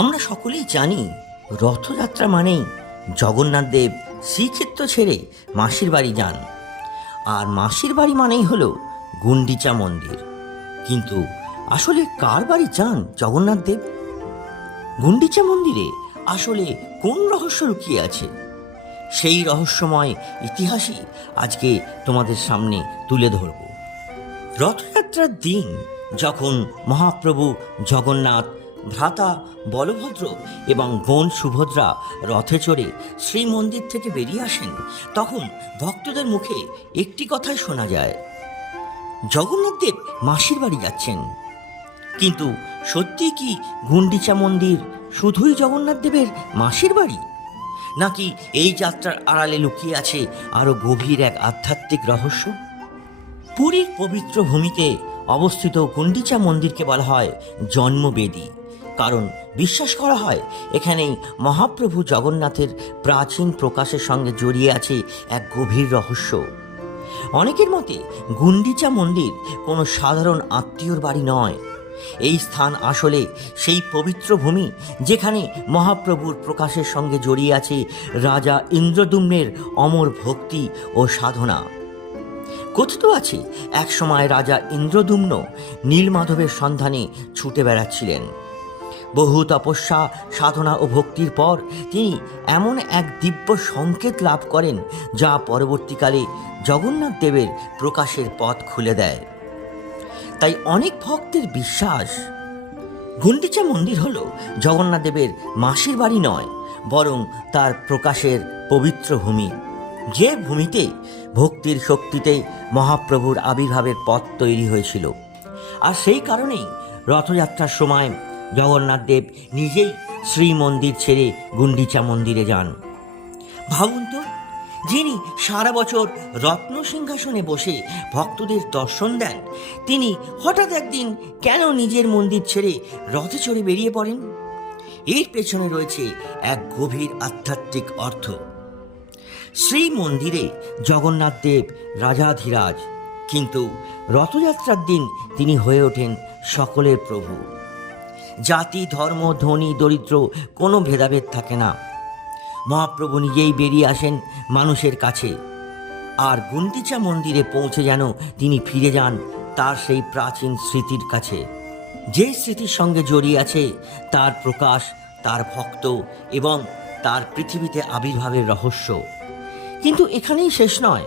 আমরা সকলেই জানি রথযাত্রা মানেই জগন্নাথ দেব শ্রীক্ষেত্র ছেড়ে মাসির বাড়ি যান। আর মাসির বাড়ি মানেই হলো গুন্ডিচা মন্দির। কিন্তু আসলে কার বাড়ি যান জগন্নাথ দেব? গুন্ডিচা মন্দিরে আসলে কোন রহস্য লুকিয়ে আছে? সেই রহস্যময় ইতিহাসই আজকে তোমাদের সামনে তুলে ধরব। রথযাত্রার দিন যখন মহাপ্রভু জগন্নাথ, ভ্রাতা বলভদ্র এবং বোন সুভদ্রা রথে চড়ে শ্রীমন্দির থেকে বেরিয়ে আসেন, তখন ভক্তদের মুখে একটি কথাই শোনা যায়, জগন্নাথ দেব মাসির বাড়ি যাচ্ছেন। কিন্তু সত্যি কি গুন্ডিচা মন্দির শুধুই জগন্নাথ দেবের মাসির বাড়ি, নাকি এই যাত্রার আড়ালে লুকিয়ে আছে আরও গভীর এক আধ্যাত্মিক রহস্য? পুরীর পবিত্র ভূমিতে অবস্থিত গুন্ডিচা মন্দিরকে বলা হয় জন্মবেদী, কারণ বিশ্বাস করা হয় এখানেই মহাপ্রভু জগন্নাথের প্রাচীন প্রকাশের সঙ্গে জড়িয়ে আছে এক গভীর রহস্য। অনেকের মতে গুন্ডিচা মন্দির কোনো সাধারণ আত্মীয়র বাড়ি নয়। এই স্থান আসলে সেই পবিত্র ভূমি যেখানে মহাপ্রভুর প্রকাশের সঙ্গে জড়িয়ে আছে রাজা ইন্দ্রদ্যুম্নের অমর ভক্তি ও সাধনা। কথিত আছে এক সময় রাজা ইন্দ্রদ্যুম্ন নীলমাধবের সন্ধানে ছুটে বেড়াচ্ছিলেন। বহু তপস্যা, সাধনা ও ভক্তির পর তিনি এমন এক দিব্য সংকেত লাভ করেন যা পরবর্তীকালে জগন্নাথ দেবের প্রকাশের পথ খুলে দেয়। তাই অনেক ভক্তের বিশ্বাস, গুন্ডিচা মন্দির হল জগন্নাথ দেবের মাসির বাড়ি নয়, বরং তার প্রকাশের পবিত্র ভূমি, যে ভূমিতে ভক্তির শক্তিতে মহাপ্রভুর আবির্ভাবের পথ তৈরি হয়েছিল। আর সেই কারণেই রথযাত্রার সময় জগন্নাথ দেব নিজেই শ্রীমন্দির ছেড়ে গুন্ডিচা মন্দিরে যান। ভাবুন তো, যিনি সারা বছর রত্ন সিংহাসনে বসে ভক্তদের দর্শন দেন, তিনি হঠাৎ একদিন কেন নিজের মন্দির ছেড়ে রথে চড়ে বেরিয়ে পড়েন? এর পেছনে রয়েছে এক গভীর আধ্যাত্মিক অর্থ। শ্রীমন্দিরে জগন্নাথ দেব রাজাধিরাজ, কিন্তু রথযাত্রার দিন তিনি হয়ে ওঠেন সকলের প্রভু। জাতি, ধর্ম, ধনী, দরিদ্র কোনো ভেদাভেদ থাকে না। মহাপ্রভু নিজেই বেরিয়ে আসেন মানুষের কাছে, আর গুন্ডিচা মন্দিরে পৌঁছে যেন তিনি ফিরে যান তার সেই প্রাচীন স্মৃতির কাছে, যে স্মৃতির সঙ্গে জড়িয়ে আছে তার প্রকাশ, তার ভক্ত এবং তার পৃথিবীতে আবির্ভাবের রহস্য। কিন্তু এখানেই শেষ নয়।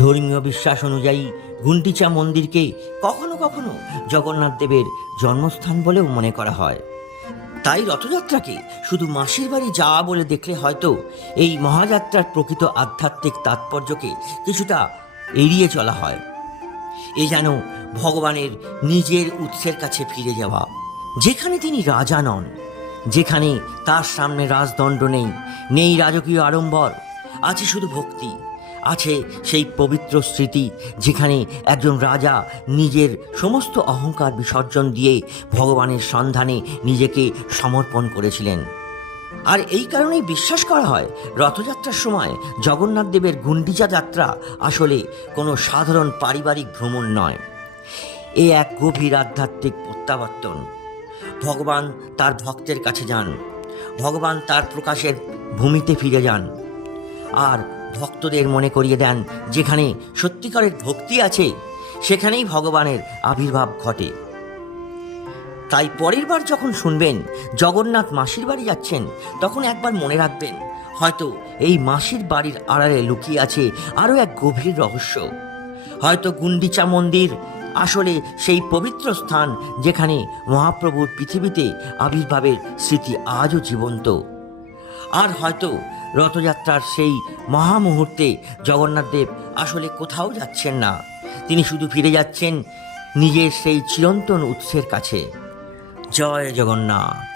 ধর্মীয় বিশ্বাস অনুযায়ী গুন্ডিচা মন্দিরকে কখনো কখনো জগন্নাথ দেবের জন্মস্থান বলেও মনে করা হয়। তাই রথযাত্রাকে শুধু মাসির বাড়ি যাওয়া বলে দেখলে হয়তো এই মহাযাত্রার প্রকৃত আধ্যাত্মিক তাৎপর্যকে কিছুটা এড়িয়ে চলা হয়। এ যেন ভগবানের নিজের উৎসের কাছে ফিরে যাওয়া, যেখানে তিনি রাজা নন, যেখানে তার সামনে রাজদণ্ড নেই, নেই রাজকীয় আড়ম্বর, আছে শুধু ভক্তি, আছে সেই পবিত্র স্মৃতি যেখানে একজন রাজা নিজের সমস্ত অহংকার বিসর্জন দিয়ে ভগবানের সন্ধানে নিজেকে সমর্পণ করেছিলেন। আর এই কারণেই বিশ্বাস করা হয় রথযাত্রার সময় জগন্নাথ দেবের গুন্ডিচা যাত্রা আসলে কোনো সাধারণ পারিবারিক ভ্রমণ নয়। এ এক গভীর আধ্যাত্মিক প্রত্যাবর্তন। ভগবান তার ভক্তের কাছে যান, ভগবান তার প্রকাশের ভূমিতে ফিরে যান, আর ভক্তদের মনে করিয়ে দেন যেখানে সত্যিকারের ভক্তি আছে সেখানেই ভগবানের আবির্ভাব ঘটে। তাই পরের বার যখন শুনবেন জগন্নাথ মাসির বাড়ি যাচ্ছেন, তখন একবার মনে রাখবেন হয়তো এই মাসির বাড়ির আড়ালে লুকিয়ে আছে আরও এক গভীর রহস্য। হয়তো গুন্ডিচা মন্দির আসলে সেই পবিত্র স্থান যেখানে মহাপ্রভুর পৃথিবীতে আবির্ভাবের স্মৃতি আজও জীবন্ত। আর হয়তো রথযাত্রার সেই মহামুহূর্তে জগন্নাথ দেব আসলে কোথাও যাচ্ছেন না, তিনি শুধু ফিরে যাচ্ছেন নিজের সেই চিরন্তন উৎসের কাছে। জয় জগন্নাথ।